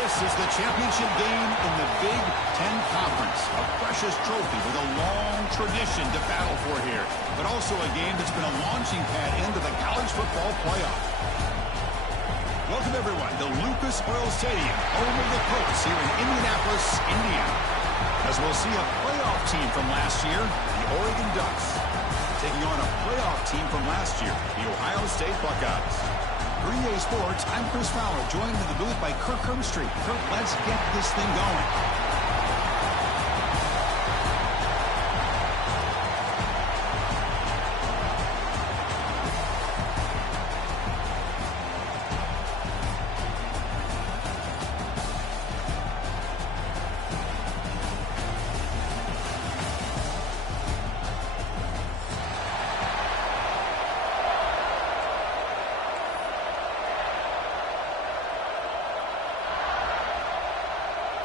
This is the championship game in the Big Ten Conference. A precious trophy with a long tradition to battle for here, but also a game that's been a launching pad into the college football playoff. Welcome, everyone, to Lucas Oil Stadium, home of the Colts here in Indianapolis, Indiana. As we'll see a playoff team from last year, the Oregon Ducks, taking on a playoff team from last year, the Ohio State Buckeyes. For EA Sports, I'm Chris Fowler, joined in the booth by Kirk Herbstreit. Kirk, let's get this thing going.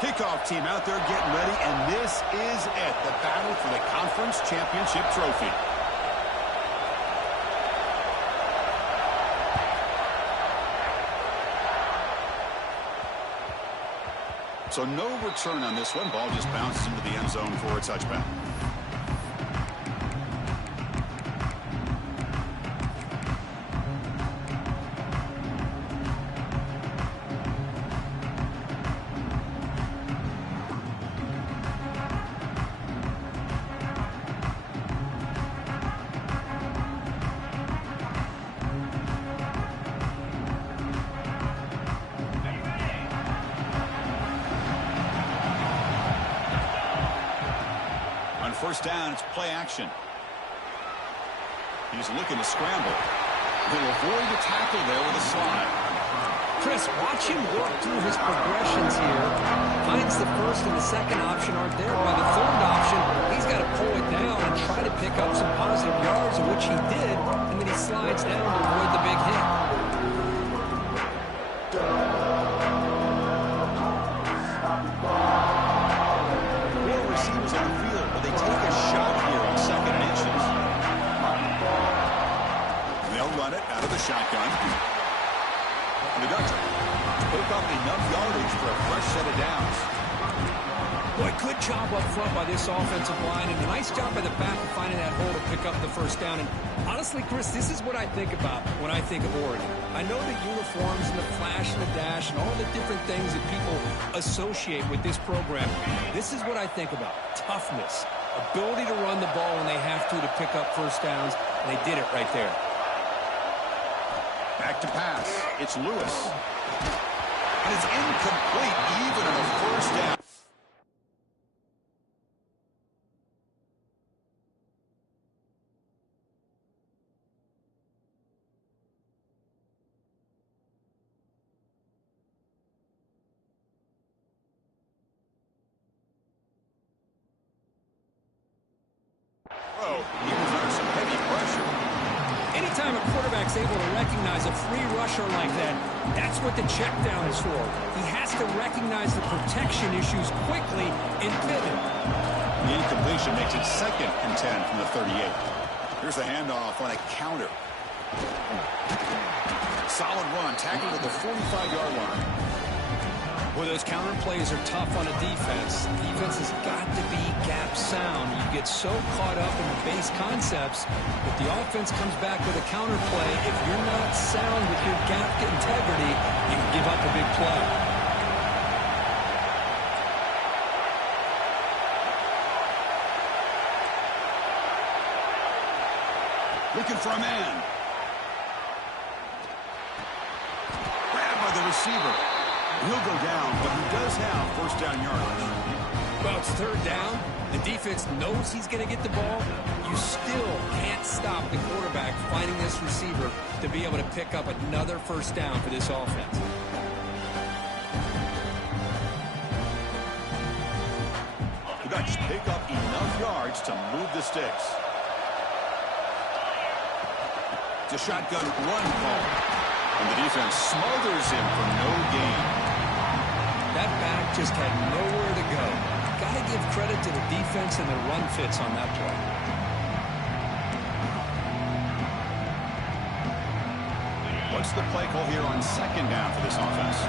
Kickoff team out there getting ready, and this is it, the battle for the conference championship trophy. So no return on this one. Ball just bounces into the end zone for a touchback. First down, it's play action. He's looking to scramble. He'll avoid the tackle there with a slide. Chris, watch him work through his progressions here. Finds the first and the second option aren't there. By the third option, he's got to pull it down and try to pick up some positive yards, which he did, and then he slides down to avoid the big hit. Shotgun. The Ducks pick up enough yardage for a fresh set of downs. Boy, good job up front by this offensive line, and a nice job by the back of finding that hole to pick up the first down. And honestly, Chris, this is what I think about when I think of Oregon. I know the uniforms and the flash and the dash and all the different things that people associate with this program. This is what I think about. Toughness, ability to run the ball when they have to pick up first downs, and they did it right there. Back to pass. It's Lewis. And it's incomplete, even on a first down. Oh, he was under some heavy pressure. Anytime a quarterback's able to recognize a free rusher like that, that's what the check down is for. He has to recognize the protection issues quickly and pivot. The incompletion makes it 2nd and 10 from the 38. Here's the handoff on a counter. Solid run, tackled at the 45-yard line. Well, those counter plays are tough on a defense. The defense has got to be gap sound. You get so caught up in the base concepts, but the offense comes back with a counter play. If you're not sound with your gap integrity, you can give up a big play. Looking for a man. Grabbed by the receiver. He'll go down, but he does have first down yardage. Well, it's third down. The defense knows he's going to get the ball. You still can't stop the quarterback finding this receiver to be able to pick up another first down for this offense. The Ducks pick up enough yards to move the sticks. It's a shotgun run call. And the defense smothers him for no gain. That back just had nowhere to go. Got to give credit to the defense and the run fits on that play. What's the play call here on 2nd down for this offense?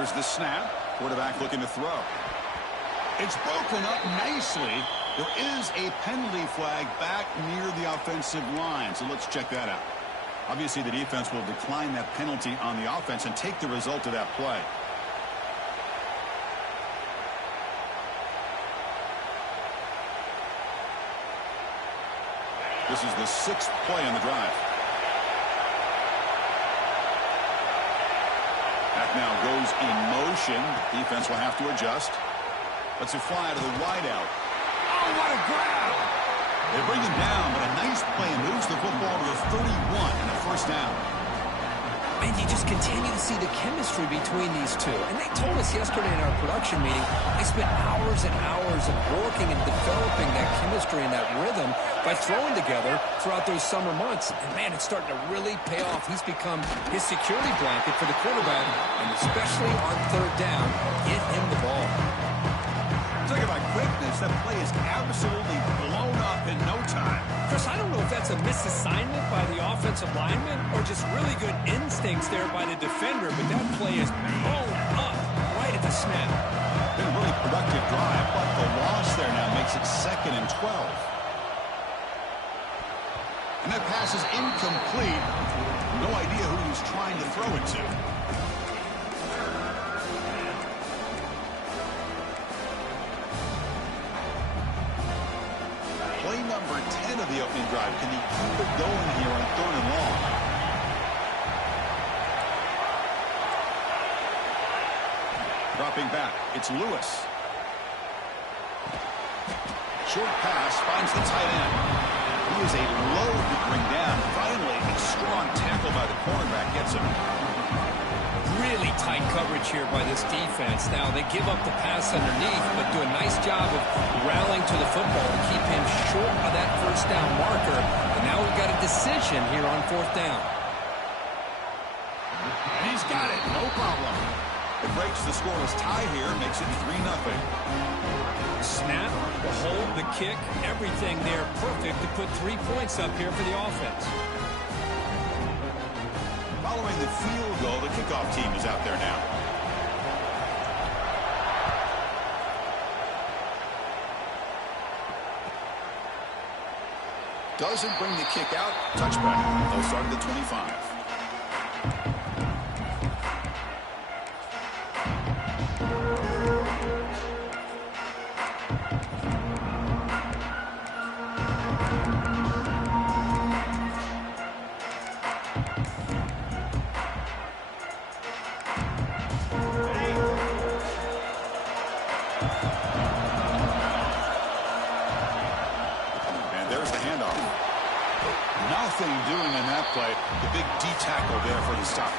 Here's the snap. Quarterback looking to throw. It's broken up nicely. There is a penalty flag back near the offensive line, so let's check that out. Obviously, the defense will decline that penalty on the offense and take the result of that play. This is the 6th play on the drive. That now goes in motion. Defense will have to adjust. Lets it fly to the wideout. Oh, what a grab! They bring him down, but a nice play and moves the football to the 31 and a first down. And you just continue to see the chemistry between these two. And they told us yesterday in our production meeting, they spent hours and hours of working and developing that chemistry and that rhythm by throwing together throughout those summer months. And, man, it's starting to really pay off. He's become his security blanket for the quarterback, and especially on third down, get him the ball. Talk about quickness. That play is absolutely blown up in no time. Chris, I don't know if that's a misassignment by the offensive lineman or just really good instincts there by the defender, but that play is blown up right at the snap. Been a really productive drive, but the loss there now makes it 2nd and 12. And that pass is incomplete. No idea who he was trying to throw it to. Play number 10 of the opening drive. Can he keep it going here on 3rd and long? Dropping back, it's Lewis. Short pass finds the tight end. He is a load to bring down. Finally, a strong tackle by the cornerback gets him. Really tight coverage here by this defense. Now, they give up the pass underneath, but do a nice job of rallying to the football to keep him short of that first down marker. And now we've got a decision here on 4th down. And he's got it, no problem. It breaks the scoreless tie here, makes it 3-0. Snap, the hold, the kick, everything there perfect to put 3 points up here for the offense. Following the field goal, the kickoff team is out there now. Doesn't bring the kick out. Touchback. They'll start at the 25. Doing in that play, the big D tackle there for the stop.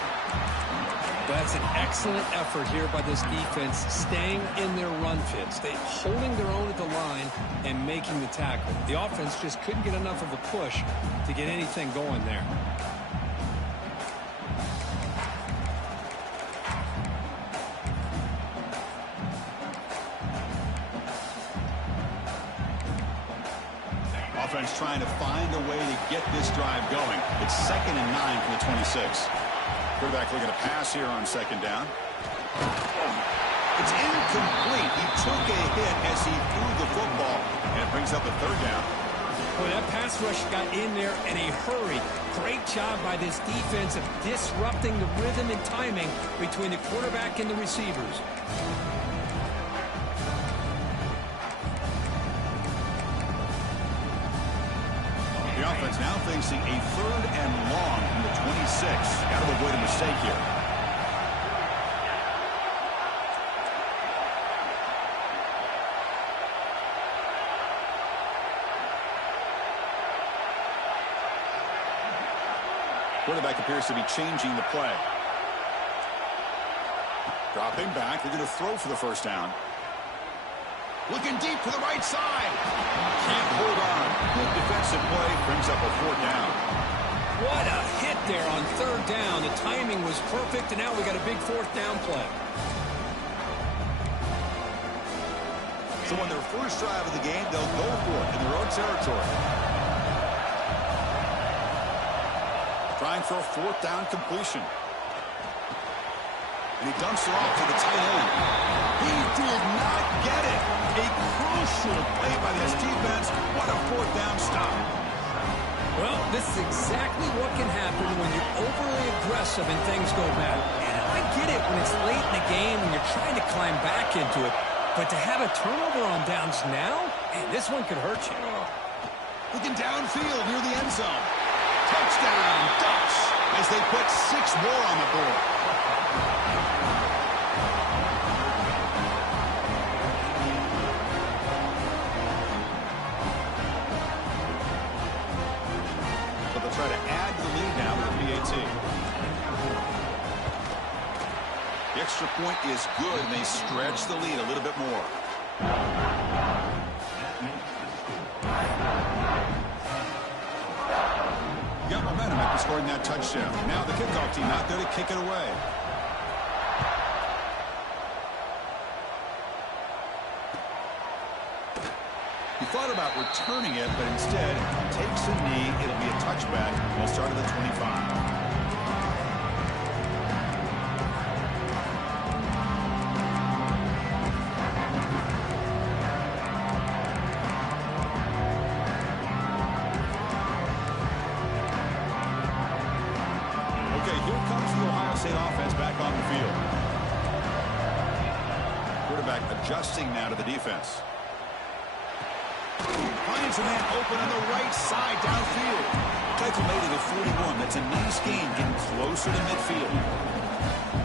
That's an excellent effort here by this defense, staying in their run fits. They holding their own at the line and making the tackle. The offense just couldn't get enough of a push to get anything going there. Offense trying to find a way to get this drive going. It's 2nd and 9 from the 26. Quarterback looking to pass here on 2nd down. It's incomplete. He took a hit as he threw the football, and it brings up a 3rd down. Boy, that pass rush got in there in a hurry. Great job by this defense of disrupting the rhythm and timing between the quarterback and the receivers. The offense now facing a 3rd and long from the 26. Got to avoid a mistake here. Quarterback appears to be changing the play. Dropping back. They're going to throw for the first down. Looking deep to the right side. Can't hold on. Good defensive play. Brings up a 4th down. What a hit there on 3rd down. The timing was perfect, and now we got a big 4th down play. So on their first drive of the game, they'll go for it in their own territory. Trying for a 4th down completion. And he dumps it off to the tight end. He did not get it. A crucial play by this defense. What a fourth down stop. Well, this is exactly what can happen when you're overly aggressive and things go bad. And I get it when it's late in the game and you're trying to climb back into it. But to have a turnover on downs now, man, this one could hurt you. Looking downfield near the end zone. Touchdown, Ducks, as they put 6 more on the board. But they'll try to add to the lead now with the PAT. The extra point is good, and they stretch the lead a little bit more. Got momentum after scoring that touchdown. Now the kickoff team out there to kick it away. He thought about returning it, but instead takes a knee. It'll be a touchback. We'll start at the 25. Adjusting now to the defense. Finds a man open on the right side downfield. Tackle made it at 41. That's a nice gain, getting closer to midfield.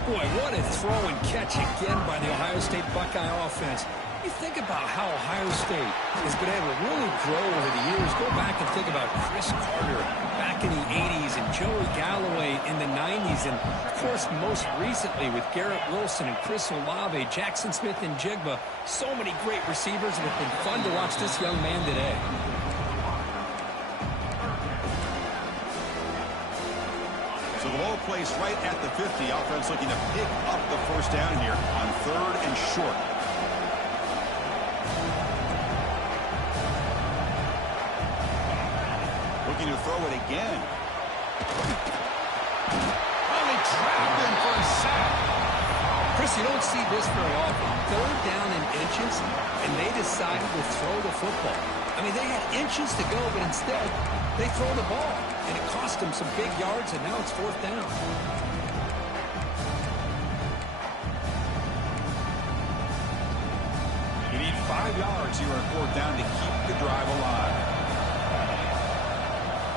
Boy, what a throw and catch again by the Ohio State Buckeye offense. You think about how Ohio State has been able to really grow over the years. Go back and think about Chris Carter back in the 80s and Joey Galloway in the 90s. And, of course, most recently with Garrett Wilson and Chris Olave, Jackson Smith and Jigba. So many great receivers, and it's been fun to watch this young man today. So the ball placed right at the 50. Offense looking to pick up the first down here on 3rd and short. Looking to throw it again. Only trapped him for a sack. Chris, you don't see this very often. 3rd down in inches, and they decided to throw the football. I mean, they had inches to go, but instead, they throw the ball. And it cost them some big yards, and now it's 4th down. You need 5 yards here on 4th down to keep the drive alive.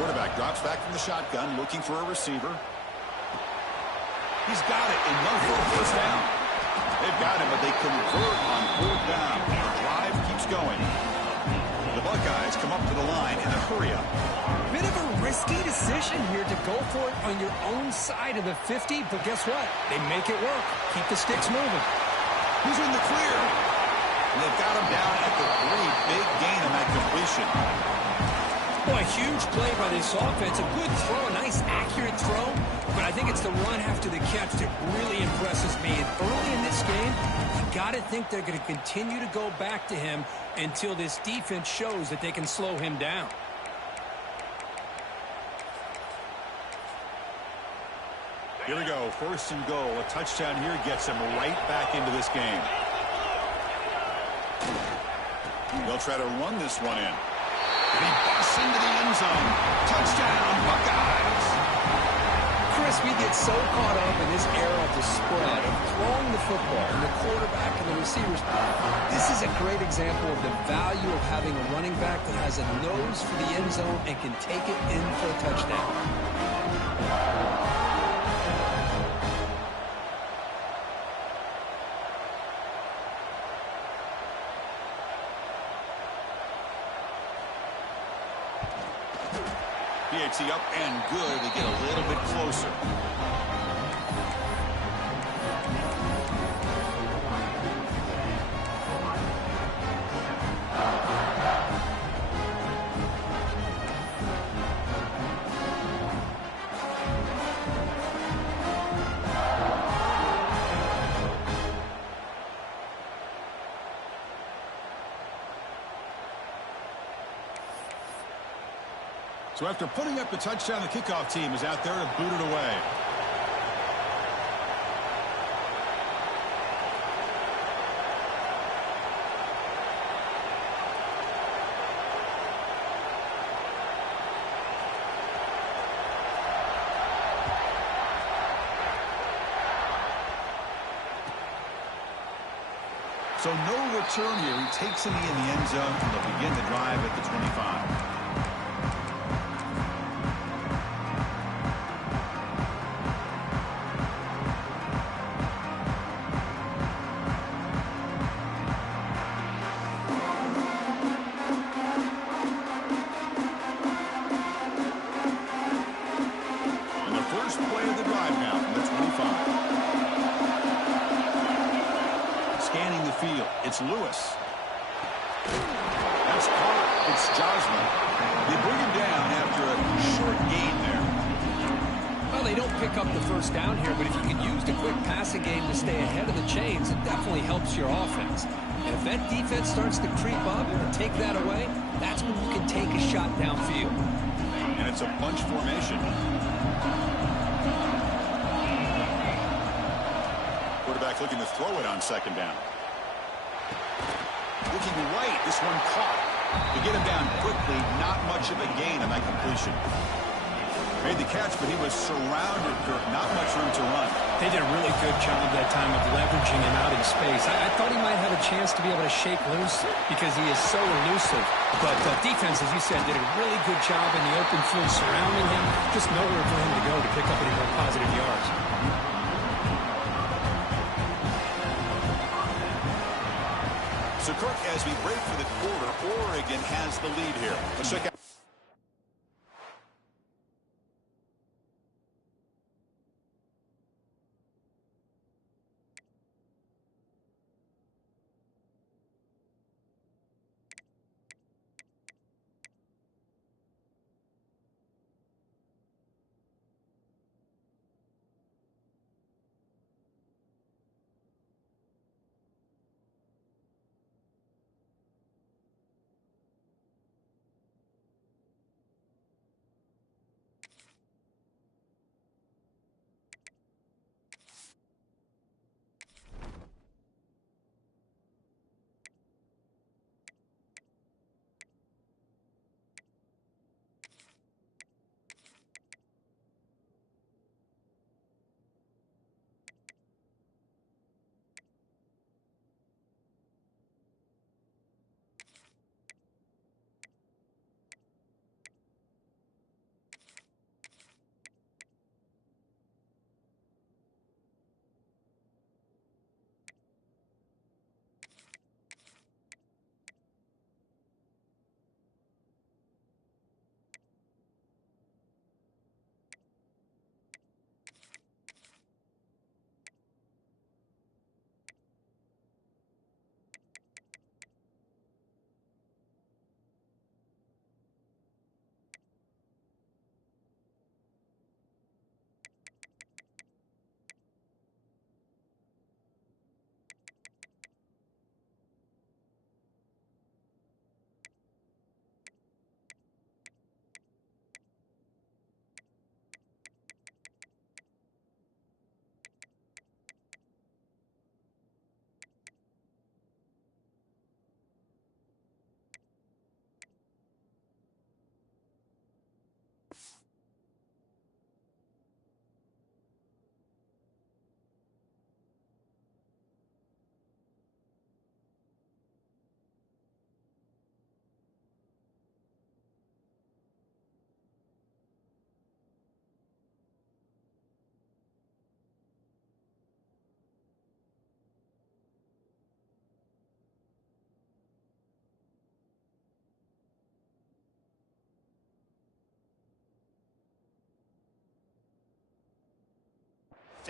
Quarterback drops back from the shotgun, looking for a receiver. He's got it and run for a first down. They've got him, but they convert on 4th down. The drive keeps going. The Buckeyes come up to the line in a hurry-up. Bit of a risky decision here to go for it on your own side of the 50, but guess what? They make it work. Keep the sticks moving. Who's in the clear? And they've got him down at the 3. Big gain on that completion. Boy, huge play by this offense. A good throw, a nice accurate throw. But I think it's the run after the catch that really impresses me. And early in this game, you got to think they're going to continue to go back to him until this defense shows that they can slow him down. Here we go, 1st and goal. A touchdown here gets him right back into this game. They'll try to run this one in. And he busts into the end zone. Touchdown, Buckeyes. Chris, we get so caught up in this era of the spread, of throwing the football, and the quarterback and the receivers. This is a great example of the value of having a running back that has a nose for the end zone and can take it in for a touchdown. PAT up and good to get a little bit closer. So after putting up the touchdown, the kickoff team is out there to boot it away. So no return here. He takes it in the end zone, and they'll begin the drive at the 25. It's Lewis. That's caught. It's Josman. They bring him down after a short gain there. Well, they don't pick up the first down here, but if you can use the quick passing game to stay ahead of the chains, it definitely helps your offense. And if that defense starts to creep up and take that away, that's when you can take a shot downfield. And it's a bunch formation. Quarterback looking to throw it on second down. Looking right, this one caught. To get him down quickly, not much of a gain on that completion. Made the catch, but he was surrounded, Kirk. Not much room to run. They did a really good job that time of leveraging him out in space. I thought he might have a chance to be able to shake loose because he is so elusive. But defense, as you said, did a really good job in the open field surrounding him. Just nowhere for him to go to pick up any more positive yards. So, Kirk, as we break for the quarter, Oregon has the lead here. Let's check out.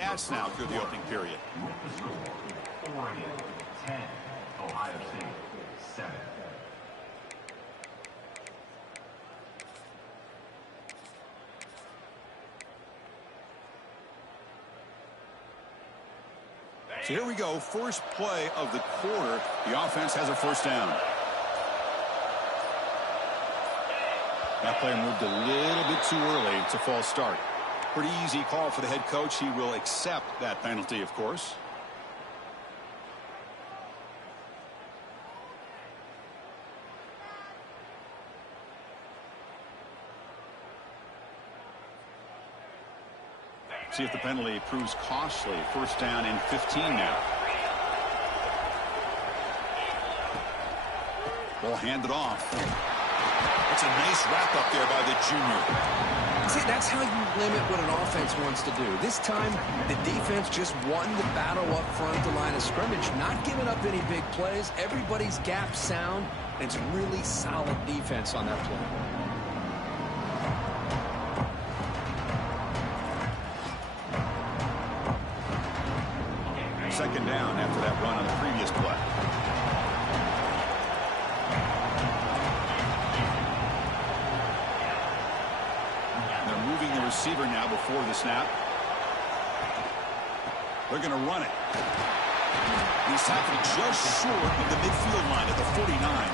Stats now through the opening period. Oregon 10, Ohio State 7. So here we go, first play of the quarter. The offense has a first down. That player moved a little bit too early. It's a false start. Pretty easy call for the head coach. He will accept that penalty, of course. See if the penalty proves costly. First down and 15 now. Ball handed off. That's a nice wrap up there by the junior. See, that's how you limit what an offense wants to do. This time, the defense just won the battle up front at the line of scrimmage, not giving up any big plays. Everybody's gap sound, and it's really solid defense on that play. Second down after that run on the previous play. They're moving the receiver now before the snap. They're going to run it. He's tackled just short of the midfield line at the 49.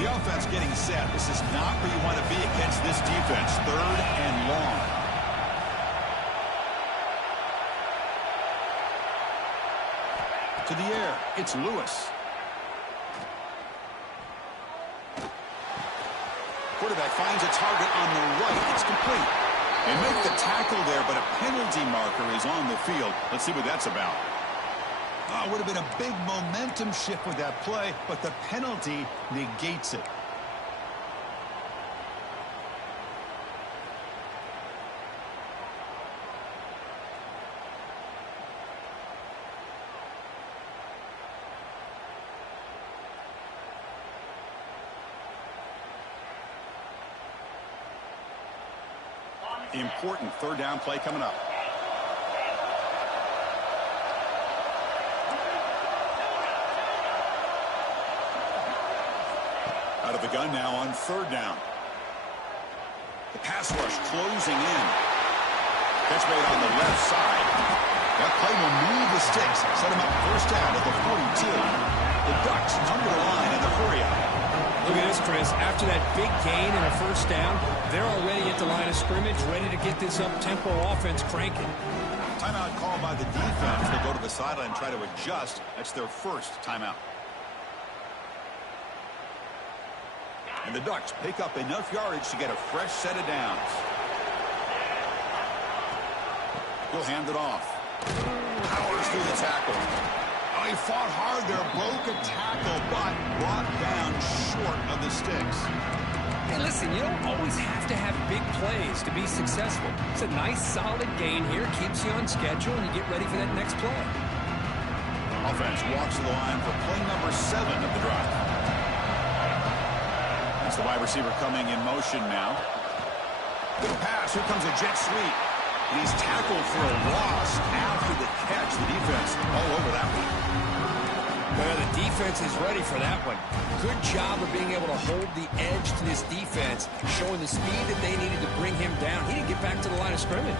The offense getting set. This is not where you want to be against this defense. Third and long. To the air. It's Lewis. Quarterback finds a target on the right. It's complete. They make the tackle there, but a penalty marker is on the field. Let's see what that's about. Oh, it would have been a big momentum shift with that play, but the penalty negates it. Important third down play coming up. Out of the gun now on third down. The pass rush closing in. Catch made on the left side. That play will move the sticks. Set him up first down at the 42. The Ducks number the line in the hurry up. Look at this, Chris. After that big gain and a first down, they're already at the line of scrimmage, ready to get this up-tempo offense cranking. Timeout called by the defense. They go to the sideline and try to adjust. That's their first timeout. And the Ducks pick up enough yardage to get a fresh set of downs. He'll hand it off. Powers through the tackle. Oh, he fought hard there, broke a tackle, but brought down short of the sticks. Hey, listen, you don't always have to have big plays to be successful. It's a nice, solid gain here, keeps you on schedule, and you get ready for that next play. Offense walks to the line for play number 7 of the drive. That's the wide receiver coming in motion now. Good pass. Here comes a jet sweep. And he's tackled for a loss after the catch. The defense all over that one. Well, the defense is ready for that one. Good job of being able to hold the edge to this defense, showing the speed that they needed to bring him down. He didn't get back to the line of scrimmage.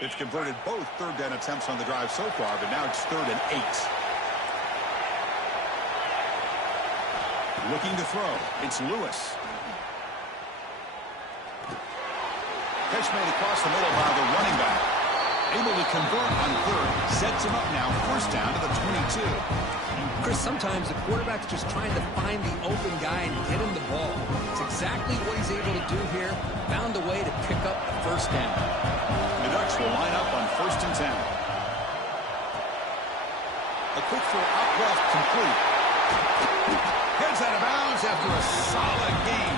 They've converted both third down attempts on the drive so far, but now it's 3rd and 8. Looking to throw. It's Lewis. Catch made across the middle by the running back. Able to convert on third. Sets him up now. First down to the 22. Chris, sometimes the quarterback's just trying to find the open guy and get him the ball. It's exactly what he's able to do here. Found a way to pick up the first down. The Ducks will line up on 1st and 10. A quick throw out left, complete. Heads out of bounds after a solid game.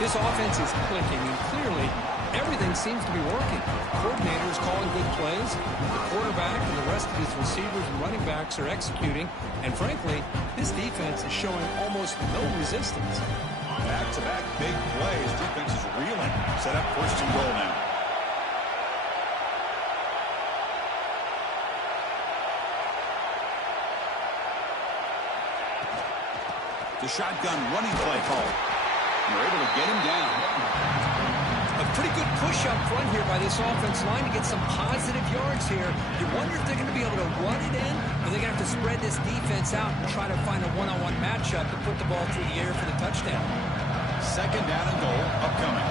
This offense is clicking, and clearly everything seems to be working. Coordinators calling good plays. The quarterback and the rest of his receivers and running backs are executing. And frankly, this defense is showing almost no resistance. Back-to-back big plays. Defense is reeling. Set up 1st and goal now. The shotgun running play call. And they're able to get him down. A pretty good push up front here by this offense line to get some positive yards here. You wonder if they're going to be able to run it in, or they're going to have to spread this defense out and try to find a one-on-one matchup to put the ball through the air for the touchdown. second down and goal upcoming.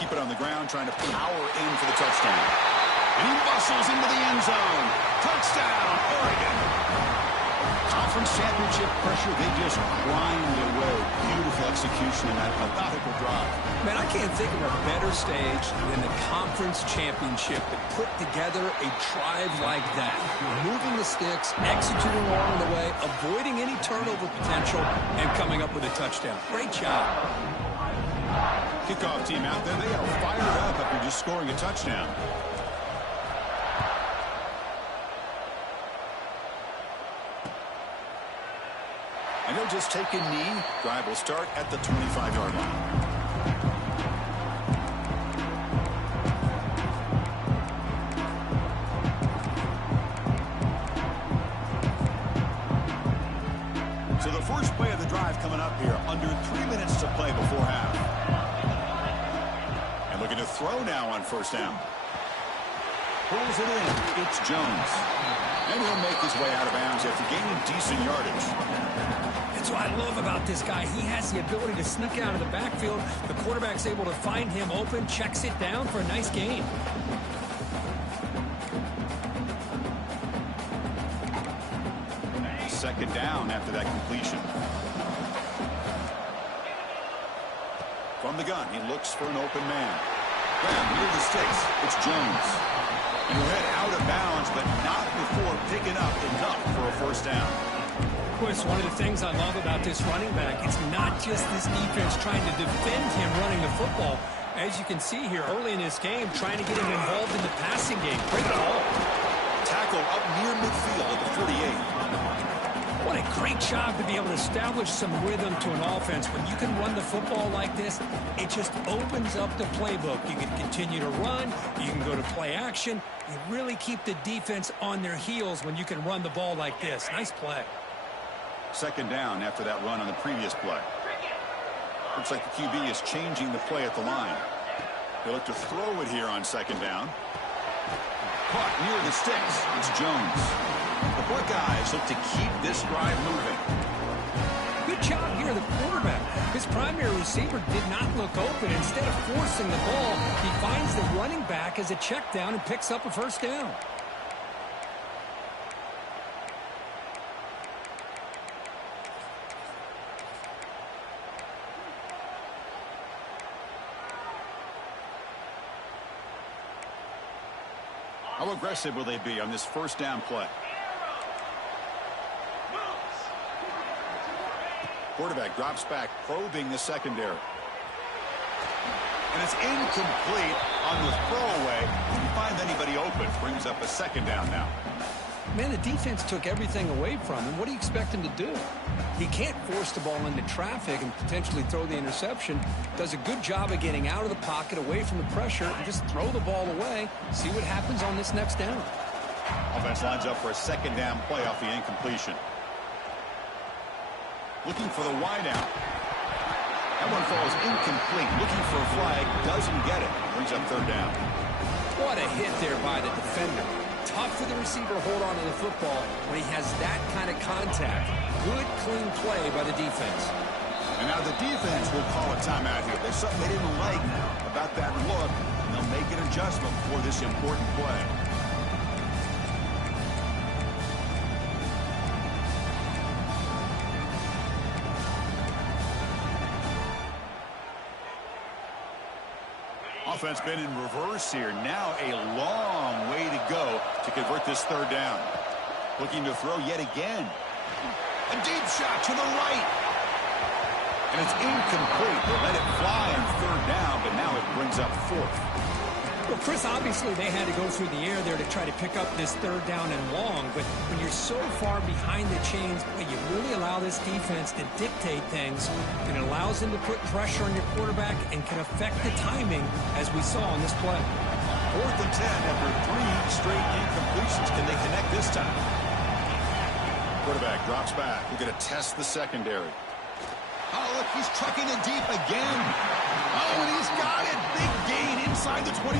Keep it on the ground, trying to power in for the touchdown. And he bustles into the end zone. Touchdown, Oregon. Conference championship pressure, they just grind away. Beautiful execution in that methodical drive. Man, I can't think of a better stage than the conference championship to put together a drive like that. You're moving the sticks, executing along the way, avoiding any turnover potential, and coming up with a touchdown. Great job. Kickoff team out there, they are fired up after just scoring a touchdown. And he'll just take a knee. Drive will start at the 25-yard line. So the first play of the drive coming up here, under 3 minutes to play before half. And looking to throw now on first down. Pulls it in. It's Jones. And he'll make his way out of bounds after gaining decent yardage. That's what I love about this guy. He has the ability to sneak out of the backfield. The quarterback's able to find him open, checks it down for a nice gain. Second down after that completion. From the gun, he looks for an open man. Grab near the sticks. It's Jones. And he'll head out of bounds, but not before picking up enough for a first down. Chris, one of the things I love about this running back, it's not just this defense trying to defend him running the football. As you can see here early in this game, trying to get him involved in the passing game. Great call. Tackle up near midfield at the 48. What a great job to be able to establish some rhythm to an offense. When you can run the football like this, it just opens up the playbook. You can continue to run. You can go to play action. You really keep the defense on their heels when you can run the ball like this. Nice play. Second down after that run on the previous play. Looks like the QB is changing the play at the line. They look to throw it here on second down. Caught near the sticks. It's Jones. The Buckeyes look to keep this drive moving. Good job here, the quarterback. His primary receiver did not look open. Instead of forcing the ball, he finds the running back as a check down and picks up a first down. How aggressive will they be on this first down play? Quarterback drops back, probing the secondary. And it's incomplete on the throwaway. Didn't find anybody open. Brings up a second down now. Man, the defense took everything away from him. What do you expect him to do? He can't force the ball into traffic and potentially throw the interception. Does a good job of getting out of the pocket, away from the pressure, and just throw the ball away. See what happens on this next down. Offense lines up for a second down play off the incompletion. Looking for the wideout. That one falls incomplete. Looking for a flag. Doesn't get it. Brings up third down. What a hit there by the defender. Tough for the receiver to hold on to the football when he has that kind of contact. Good, clean play by the defense. And now the defense will call a timeout here. There's something they didn't like about that look, and they'll make an adjustment for this important play. Offense been in reverse here. Now a long way to go to convert this third down. Looking to throw yet again. A deep shot to the right. And it's incomplete. They let it fly on third down, but now it brings up fourth. Well, Chris, obviously they had to go through the air there to try to pick up this third down and long, but when you're so far behind the chains, boy, you really allow this defense to dictate things, and it allows them to put pressure on your quarterback and can affect the timing, as we saw on this play. 4th and 10 after 3 straight incompletions. Can they connect this time? Quarterback drops back. We're going to test the secondary. Oh, look, he's trucking it deep again. Oh, and he's got it. Big gain inside the 25.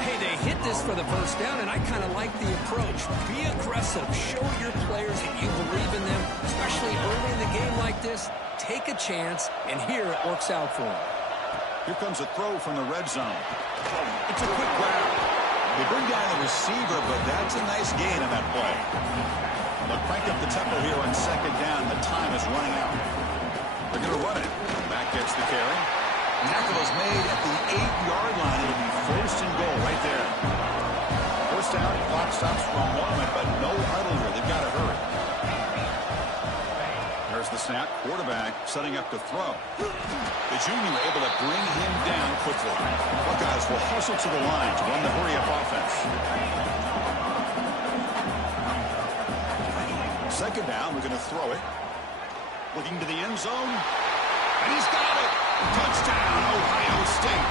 Hey, they hit this for the first down, and I kind of like the approach. Be aggressive. Show your players that you believe in them, especially early in the game like this, take a chance, and here it works out for him. Here comes a throw from the red zone. It's a quick grab. They bring down the receiver, but that's a nice gain on that play. They'll crank up the tempo here on second down. The time is running out. They're going to run it. Back gets the carry. Tackle is made at the 8-yard line. It'll be first and goal right there. First down, clock stops for a moment, but no huddle here. They've got to hurry. There's the snap. Quarterback setting up to throw. The junior able to bring him down quickly. Buckeyes will hustle to the line to run the hurry-up offense. Second down, we're going to throw it. Looking to the end zone. And he's got it. Touchdown, Ohio State.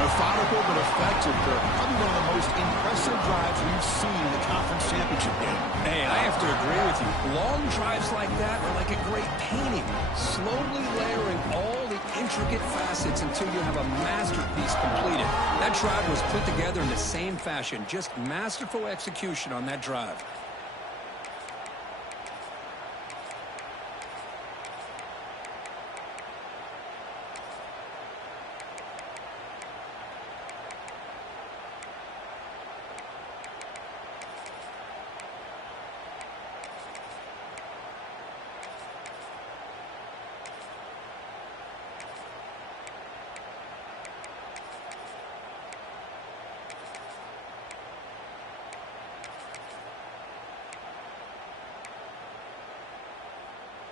Methodical but effective, Kirk. Probably one of the most impressive drives we've seen in the conference championship game. Hey, I have to agree with you. Long drives like that are like a great painting. Slowly layering all the intricate facets until you have a masterpiece completed. That drive was put together in the same fashion. Just masterful execution on that drive.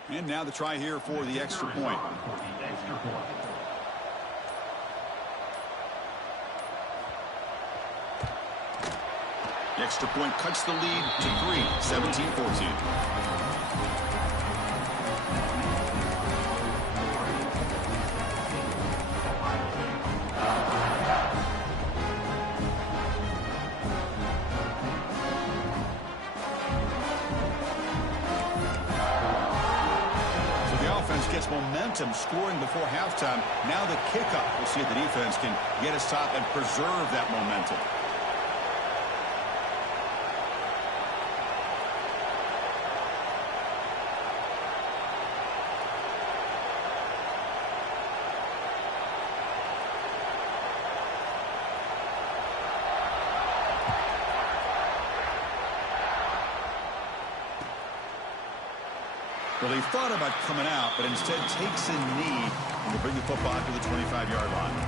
And now the try here for the extra point. The extra point cuts the lead to 3, 17-14. Gets momentum scoring before halftime. Now the kickoff. We'll see if the defense can get a stop and preserve that momentum. Well, he thought about coming out, but instead takes a knee and will bring the football to the 25-yard line.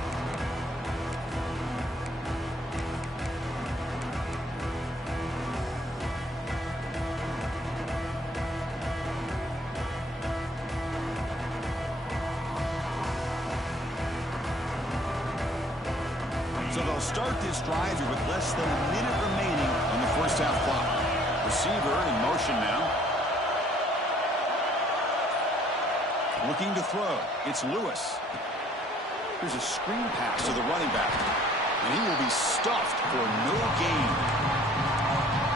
So they'll start this drive here with less than a minute remaining on the first half clock. Receiver in motion now. Looking to throw. It's Lewis. Here's a screen pass to the running back. And he will be stuffed for no gain.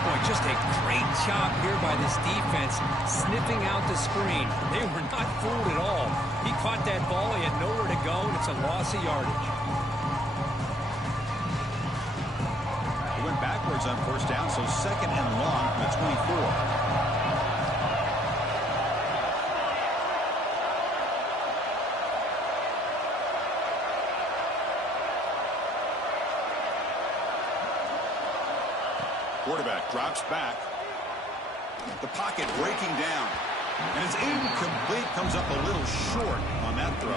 Boy, just a great job here by this defense, sniffing out the screen. They were not fooled at all. He caught that ball. He had nowhere to go, and it's a loss of yardage. He went backwards on first down, so second and long from the 24. Quarterback drops back. The pocket breaking down. And it's incomplete. Comes up a little short on that throw.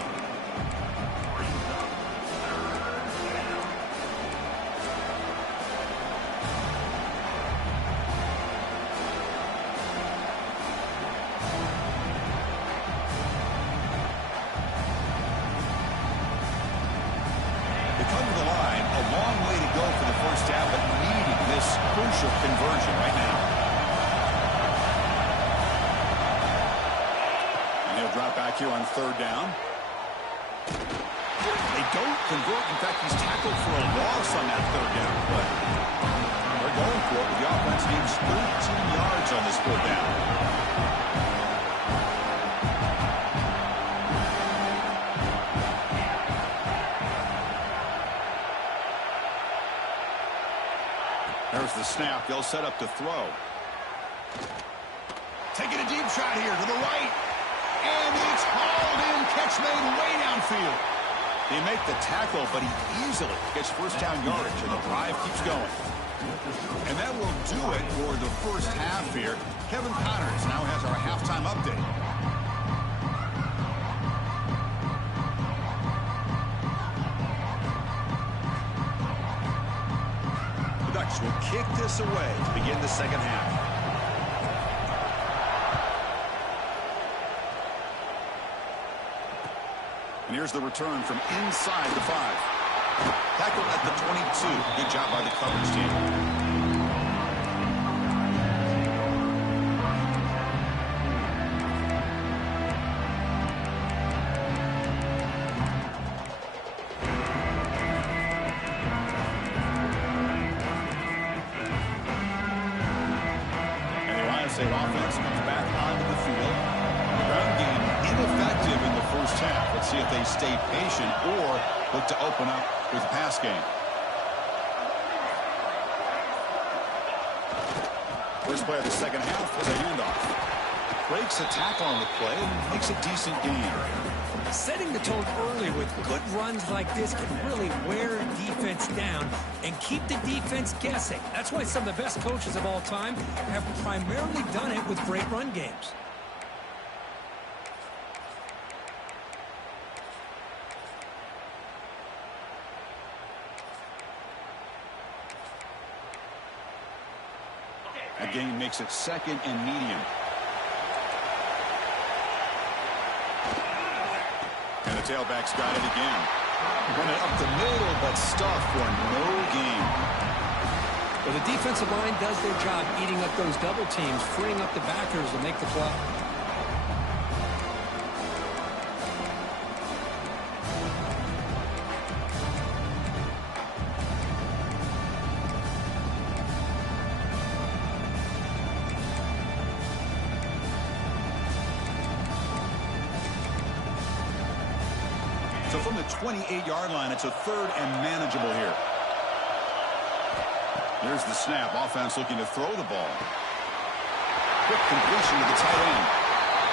They come to the line. A long way to go for the first down, but needing this crucial conversion right now. And he'll drop back here on third down. They don't convert. In fact, he's tackled for a loss on that third down. But they're going for it. The offense needs 13 yards on this fourth down. There's the snap. They'll set up to throw. Taking a deep shot here to the right. And it's hauled in. Catch made way downfield. They make the tackle, but he easily gets first down yardage, and the drive keeps going. And that will do it for the first half here. Kevin Connors now has our halftime update. The Ducks will kick this away to begin the second half. And here's the return from inside the 5. Tackle at the 22. Good job by the coverage team. And the Ohio State offense comes back onto the field. Ground game ineffective in the first half. Let's see if they stay patient or look to open up with the pass game. First play of the second half is a handoff. Breaks a tackle on the play and makes a decent gain. Setting the tone early with good runs like this can really wear defense down and keep the defense guessing. That's why some of the best coaches of all time have primarily done it with great run games. That gain makes it second and medium. And the tailback's got it again. Run it up the middle, but stuffed for no gain. Well, the defensive line does their job eating up those double teams, freeing up the backers to make the play. So from the 28-yard line, it's a third and manageable here. There's the snap. Offense looking to throw the ball. Quick completion to the tight end.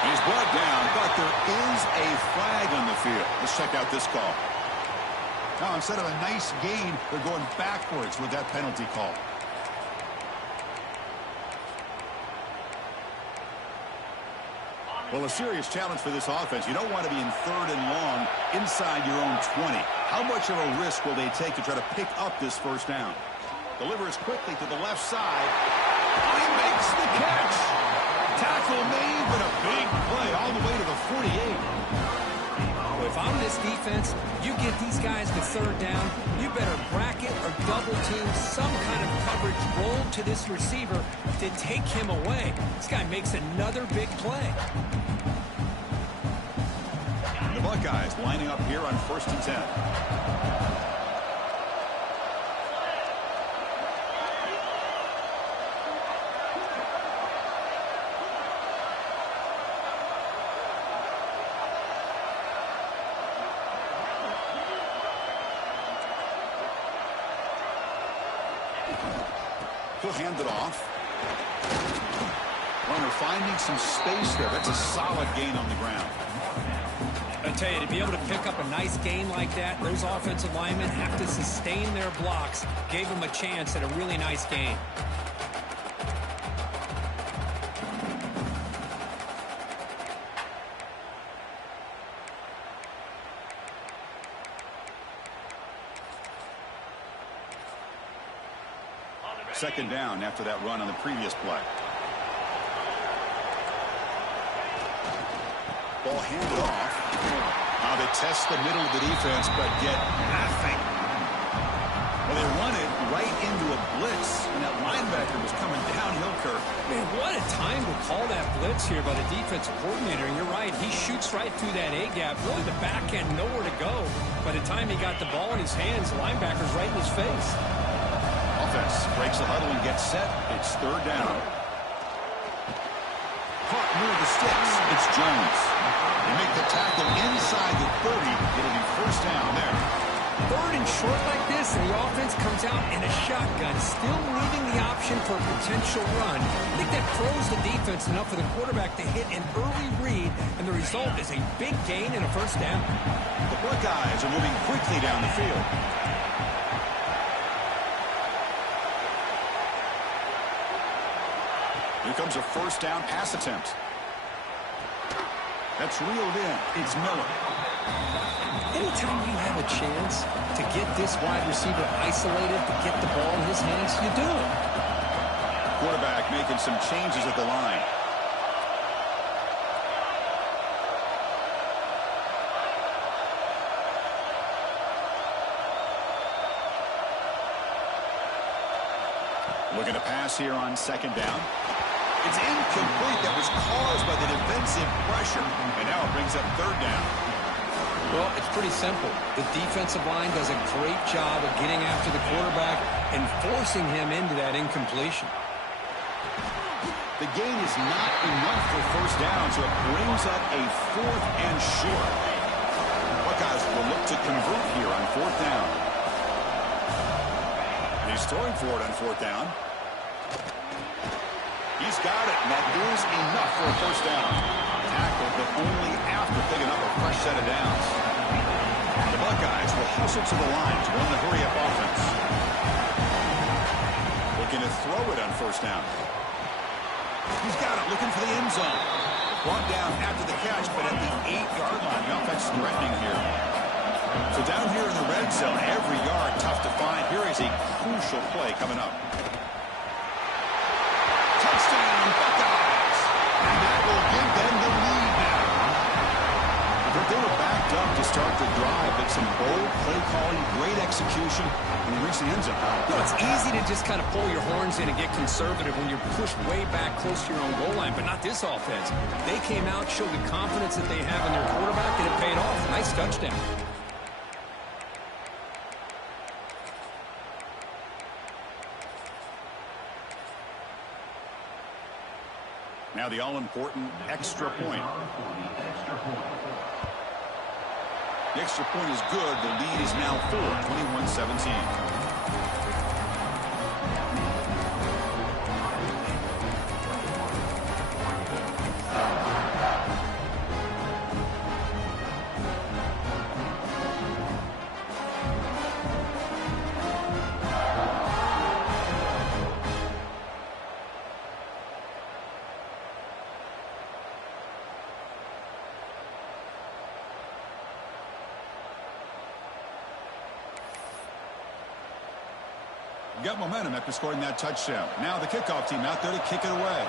He's brought down, but there is a flag on the field. Let's check out this call. Now, instead of a nice gain, they're going backwards with that penalty call. Well, a serious challenge for this offense. You don't want to be in third and long inside your own 20. How much of a risk will they take to try to pick up this first down? Delivers quickly to the left side. He makes the catch. Tackle made, but a big play all the way to the 48. Well, if I'm this defense, you get these guys to third down, you better bracket or double team some kind of coverage roll to this receiver to take him away. This guy makes another big play. The Buckeyes lining up here on 1st and 10. He'll hand it off. Runner finding some space there. That's a solid gain on the ground. I tell you, to be able to pick up a nice gain like that, those offensive linemen have to sustain their blocks. Gave them a chance at a really nice gain. Second down after that run on the previous play. Ball handed off. Now they test the middle of the defense, but get nothing. Well, they run it right into a blitz, and that linebacker was coming downhill, Kirk. Man, what a time to call that blitz here by the defensive coordinator. And you're right, he shoots right through that A-gap. Really, the back end, nowhere to go. By the time he got the ball in his hands, the linebacker's right in his face. Offense breaks the huddle and gets set. It's third down. Caught near the sticks. It's Jones. They make the tackle inside the 30. It'll be first down there. Third and short like this, and the offense comes out in a shotgun, still leaving the option for a potential run. I think that throws the defense enough for the quarterback to hit an early read, and the result is a big gain and a first down. The Buckeyes are moving quickly down the field. Here comes a first down pass attempt. That's reeled in. It's Miller. Anytime you have a chance to get this wide receiver isolated, to get the ball in his hands, you do it. Quarterback making some changes at the line. Looking to pass here on second down. It's incomplete. That was caused by the defensive pressure. And now it brings up third down. Well, it's pretty simple. The defensive line does a great job of getting after the quarterback and forcing him into that incompletion. The gain is not enough for first down, so it brings up a fourth and short. The Buckeyes will look to convert here on fourth down. And he's throwing for it on fourth down. He's got it, and that is enough for a first down. Tackled, but only after picking up a fresh set of downs. The Buckeyes will hustle to the line to run the hurry-up offense. Looking to throw it on first down. He's got it, looking for the end zone. Brought down after the catch, but at the 8-yard line. The offense is threatening here. So down here in the red zone, every yard tough to find. Here is a crucial play coming up. Touchdown, Buckeyes! And that will give them the lead now. But they were backed up to start the drive, but some bold play calling, great execution, and they reached the end zone. You know, it's easy to just kind of pull your horns in and get conservative when you're pushed way back close to your own goal line, but not this offense. They came out, showed the confidence that they have in their quarterback, and it paid off. Nice touchdown. Now the all-important extra point. The extra point is good. The lead is now 21-17. Got momentum after scoring that touchdown. Now the kickoff team out there to kick it away.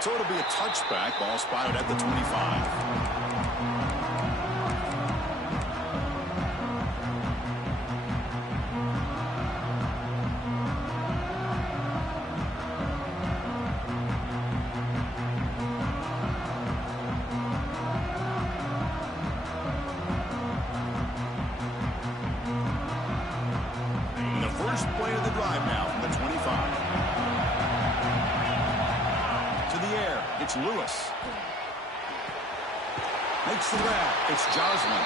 So it'll be a touchback. Ball spotted at the 25. The first play of the drive now from the 25. It's Lewis. Makes the grab. It's Joslin.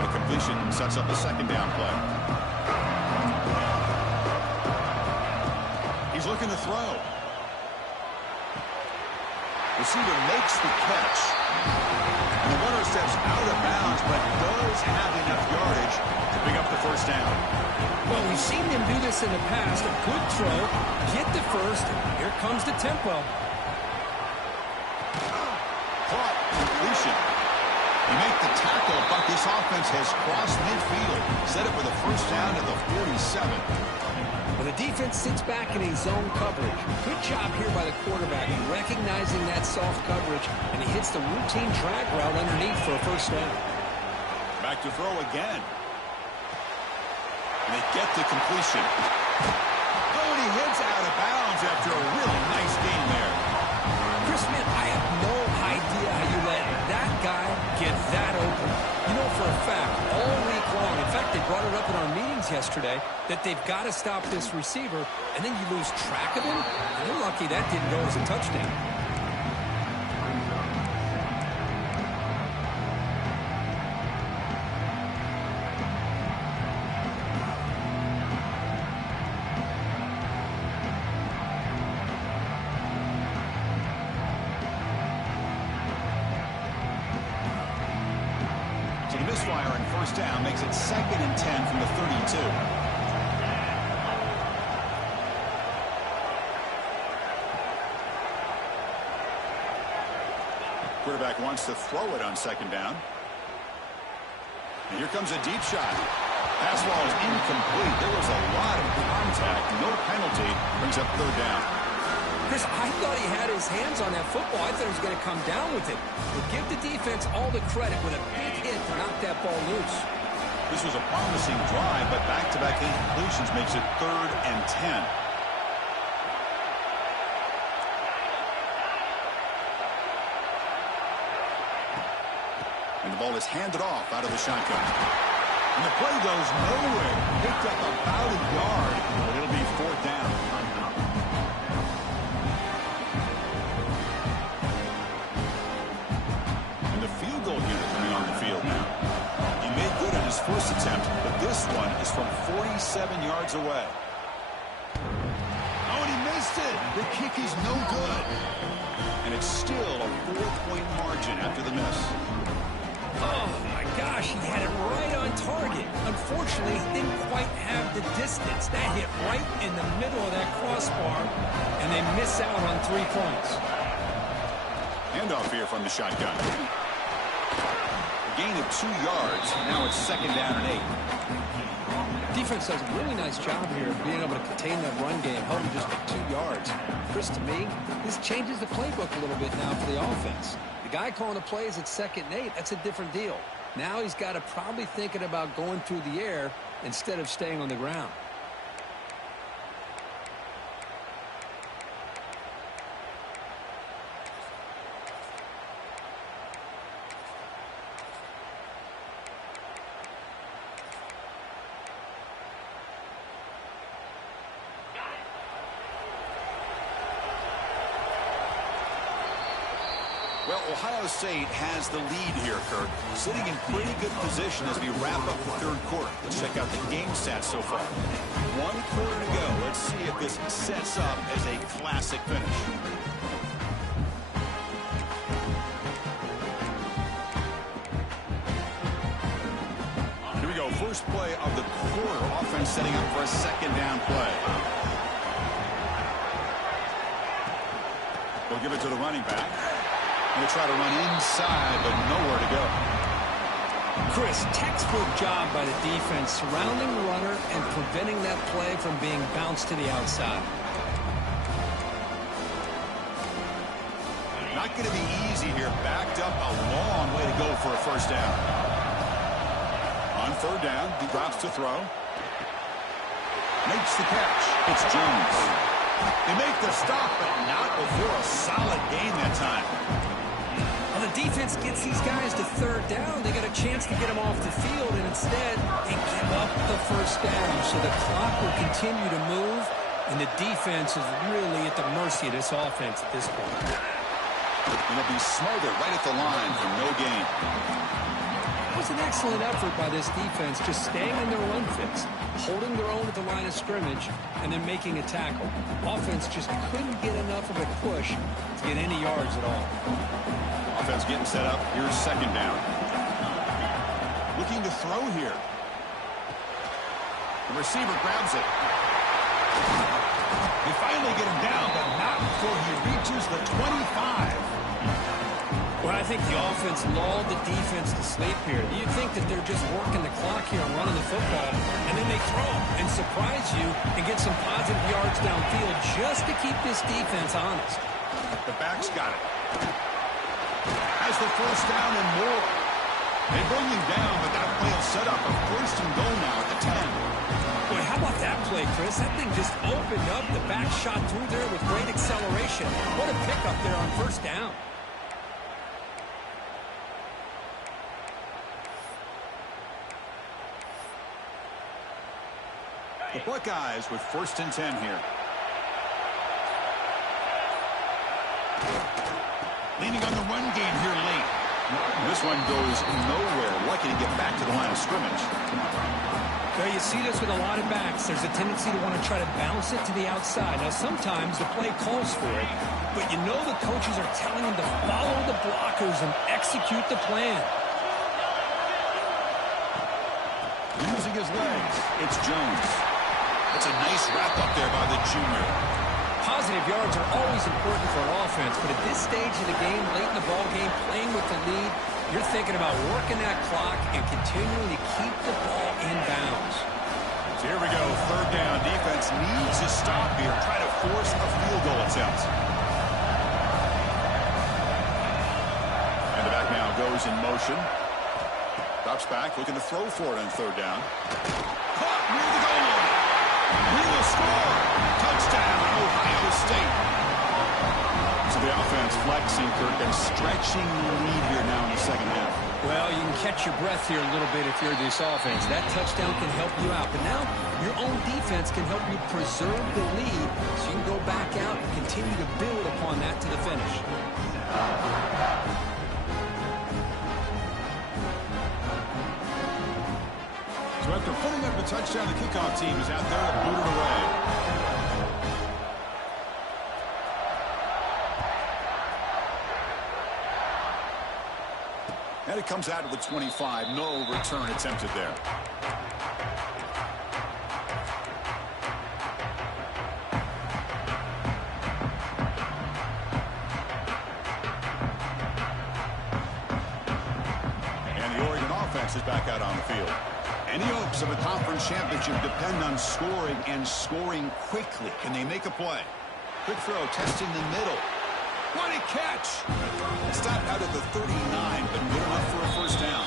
The completion sets up the second down play. He's looking to throw. Receiver makes the catch. And the runner steps out of bounds, but does have enough yardage to pick up the first down. Well, we've seen them do this in the past. A good throw, get the first. Here comes the tempo. Caught, completion. You make the tackle, but this offense has crossed midfield. Set it for the first down at the 47. When the defense sits back in a zone coverage, good job here by the quarterback in recognizing that soft coverage, and he hits the routine drag route underneath for a first down. Back to throw again. And they get the completion. Oh, and he hits out of bounds after a really nice game there. Chris, man, I have no idea how you let that guy get that open. You know for a fact, all week long, in fact, they brought it up in our meetings yesterday, that they've got to stop this receiver, and then you lose track of him, and you're lucky that didn't go as a touchdown. So the misfire on first down makes it 2nd and 10 from the 32. Quarterback wants to throw it on 2nd down. And here comes a deep shot. Pass ball is incomplete. There was a lot of contact. No penalty. Brings up 3rd down. Chris, I thought he had his hands on that football. I thought he was going to come down with it. But give the defense all the credit with a big hit to knock that ball loose. This was a promising drive, but back-to-back incompletions makes it 3rd and 10. And the ball is handed off out of the shotgun. And the play goes nowhere. Picked up about a yard, but it'll be 4th down. And the field goal unit coming on the field now. He made good on his first attempt, but this one is from 47 yards away. Oh, and he missed it. The kick is no good. And it's still a 4-point margin after the miss. Oh, my gosh, he had it right on target. Unfortunately, he didn't quite have the distance. That hit right in the middle of that crossbar, and they miss out on 3 points. Handoff here from the shotgun. A gain of 2 yards. Now it's 2nd down and 8. Defense does a really nice job here of being able to contain that run game, held him just to 2 yards. Chris, to me, this changes the playbook a little bit now for the offense. The guy calling the plays at 2nd and 8, that's a different deal. Now he's got to probably thinking about going through the air instead of staying on the ground. Well, Ohio State has the lead here, Kirk. Sitting in pretty good position as we wrap up the 3rd quarter. Let's check out the game stats so far. 1 quarter to go. Let's see if this sets up as a classic finish. Here we go. First play of the quarter. Offense setting up for a 2nd down play. They'll give it to the running back. He'll try to run inside, but nowhere to go. Chris, textbook job by the defense, surrounding the runner and preventing that play from being bounced to the outside. Not going to be easy here. Backed up a long way to go for a 1st down. On 3rd down, he drops to throw. Makes the catch. It's Jones. They make the stop, but not before a solid gain that time. Well, the defense gets these guys to 3rd down. They got a chance to get them off the field, and instead they give up the 1st down. So the clock will continue to move, and the defense is really at the mercy of this offense at this point. And it'll be smothered right at the line for no gain. It was an excellent effort by this defense, just staying in their run fits, holding their own at the line of scrimmage, and then making a tackle. Offense just couldn't get enough of a push to get any yards at all. Offense getting set up. Here's 2nd down. Looking to throw here. The receiver grabs it. They finally get him down, but not before he reaches the 25. Well, I think the offense lulled the defense to sleep here. You'd think that they're just working the clock here and running the football, and then they throw and surprise you and get some positive yards downfield just to keep this defense honest. The back's got it. Has the 1st down and more. They bring him down, but that play will set up a first and goal now at the 10. Boy, how about that play, Chris? That thing just opened up. The back shot through there with great acceleration. What a pickup there on first down. The Buckeyes with first and 10 here. Leaning on the run game here late. This one goes nowhere. Lucky to get back to the line of scrimmage. Well, you see this with a lot of backs. There's a tendency to want to try to bounce it to the outside. Now, sometimes the play calls for it, but you know the coaches are telling them to follow the blockers and execute the plan. Using his legs, it's Jones. It's a nice wrap up there by the junior. Positive yards are always important for an offense, but at this stage of the game, late in the ball game, playing with the lead, you're thinking about working that clock and continuing to keep the ball in bounds. So here we go, third down. Defense needs to stop here, try to force a field goal attempt. And the back now goes in motion. Drops back, looking to throw for it on third down. Caught near the goal line. He will score. Touchdown, Ohio State. So the offense flexing, Kirk, and stretching the lead here now in the second half. Well, you can catch your breath here a little bit if you're this offense. That touchdown can help you out. But now your own defense can help you preserve the lead so you can go back out and continue to build upon that to the finish. So after putting up a touchdown, the kickoff team is out there to boot it away. And it comes out of the 25. No return attempted there. And the Oregon offense is back out on the field. Any hopes of a conference championship depend on scoring and scoring quickly. Can they make a play? Quick throw, testing the middle. What a catch! It's not out at the 39, but good enough for a first down.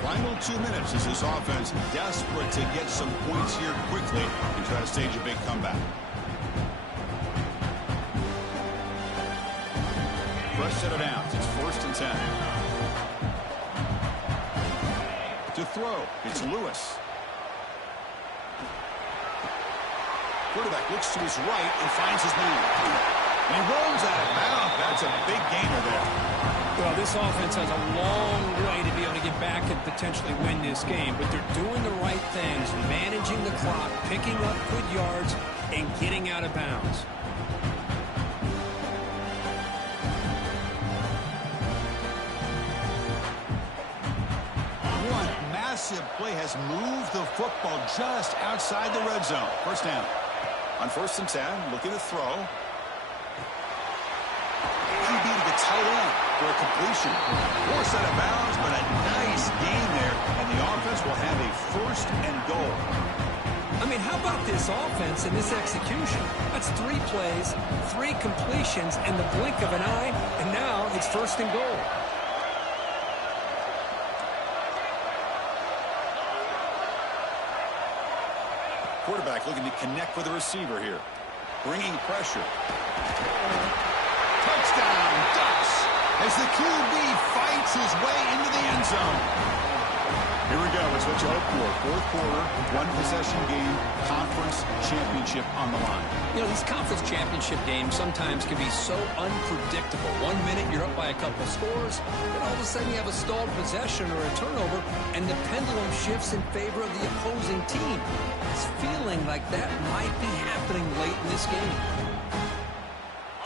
Final 2 minutes as this offense desperate to get some points here quickly and try to stage a big comeback. Fresh set of downs. It's first and 10. To throw, it's Lewis. Quarterback looks to his right and finds his man. And he runs out of bounds. That's a big gainer there. Well, this offense has a long way to be able to get back and potentially win this game, but they're doing the right things, managing the clock, picking up good yards, and getting out of bounds. One massive play has moved the football just outside the red zone. First down. On first and 10, looking to throw. QB to the tight end for a completion. Forced out of bounds, but a nice gain there, and the offense will have a first and goal. I mean, how about this offense and this execution? That's 3 plays, 3 completions in the blink of an eye, and now it's first and goal. Quarterback looking to connect with the receiver here. Bringing pressure. Touchdown, Ducks, as the QB fights his way into the end zone. Here we go. It's what you hope for. Fourth quarter, 1-possession game, conference championship on the line. You know, these conference championship games sometimes can be so unpredictable. 1 minute you're up by a couple scores, then all of a sudden you have a stalled possession or a turnover, and the pendulum shifts in favor of the opposing team. It's feeling like that might be happening late in this game.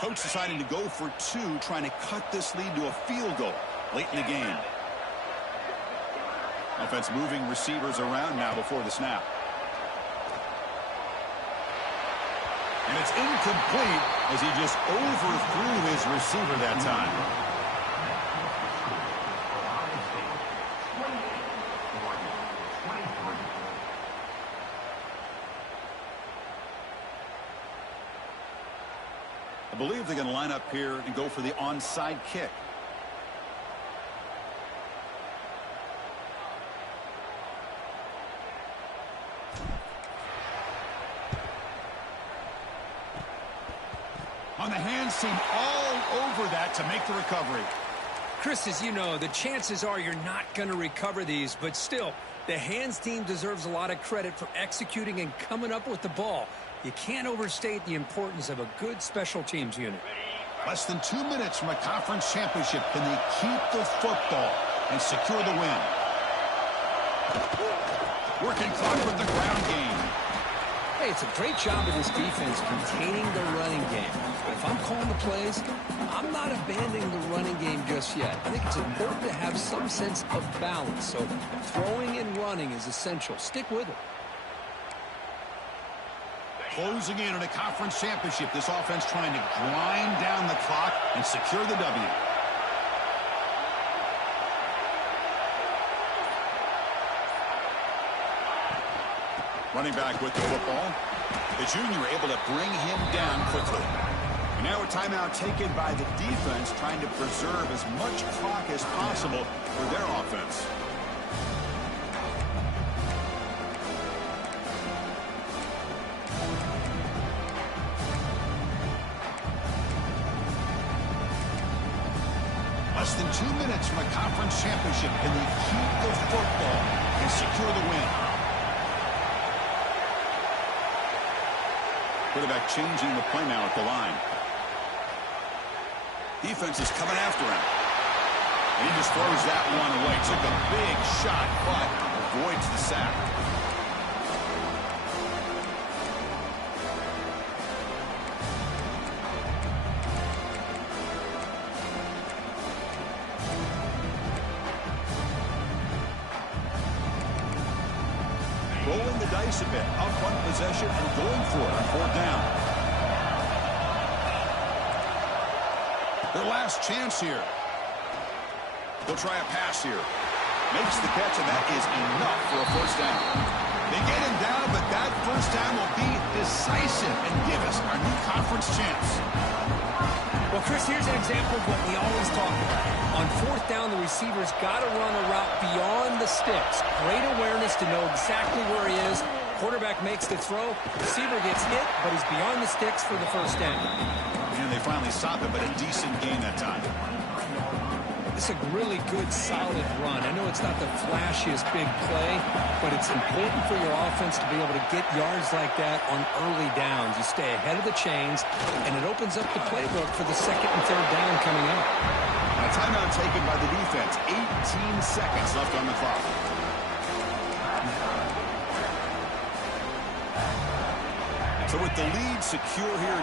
Coach deciding to go for 2, trying to cut this lead to a field goal late in the game. Offense moving receivers around now before the snap. And it's incomplete as he just overthrew his receiver that time. I believe they're going to line up here and go for the onside kick. seem all over that to make the recovery. Chris, as you know, the chances are you're not going to recover these, but still, the hands team deserves a lot of credit for executing and coming up with the ball. You can't overstate the importance of a good special teams unit. Less than 2 minutes from a conference championship. Can they keep the football and secure the win? Working clock with the ground game. Hey, it's a great job of this defense containing the running game. If I'm calling the plays, I'm not abandoning the running game just yet. I think it's important to have some sense of balance. So throwing and running is essential. Stick with it. Closing in on a conference championship. This offense trying to grind down the clock and secure the W. Running back with the football. The junior able to bring him down quickly. And now a timeout taken by the defense, trying to preserve as much clock as possible for their offense. Less than 2 minutes from a conference championship. Can they keep the football and secure the win? Quarterback changing the play now at the line. Defense is coming after him. And he just throws that one away. Took a big shot, but avoids the sack. Rolling the dice a bit, up one possession and going for it on fourth down. Their last chance here. They'll try a pass here. Makes the catch, and that is enough for a first down. They get him down, but that first down will be decisive and give us our new conference chance. Well, Chris, here's an example of what we always talk about. On fourth down, the receiver's got to run a route beyond the sticks. Great awareness to know exactly where he is. Quarterback makes the throw. Receiver gets hit, but he's beyond the sticks for the first down. And they finally stop it, but a decent gain that time. This is a really good, solid run. I know it's not the flashiest big play, but it's important for your offense to be able to get yards like that on early downs. You stay ahead of the chains, and it opens up the playbook for the second and third down coming up. A timeout taken by the defense. 18 seconds left on the clock. So with the lead secure here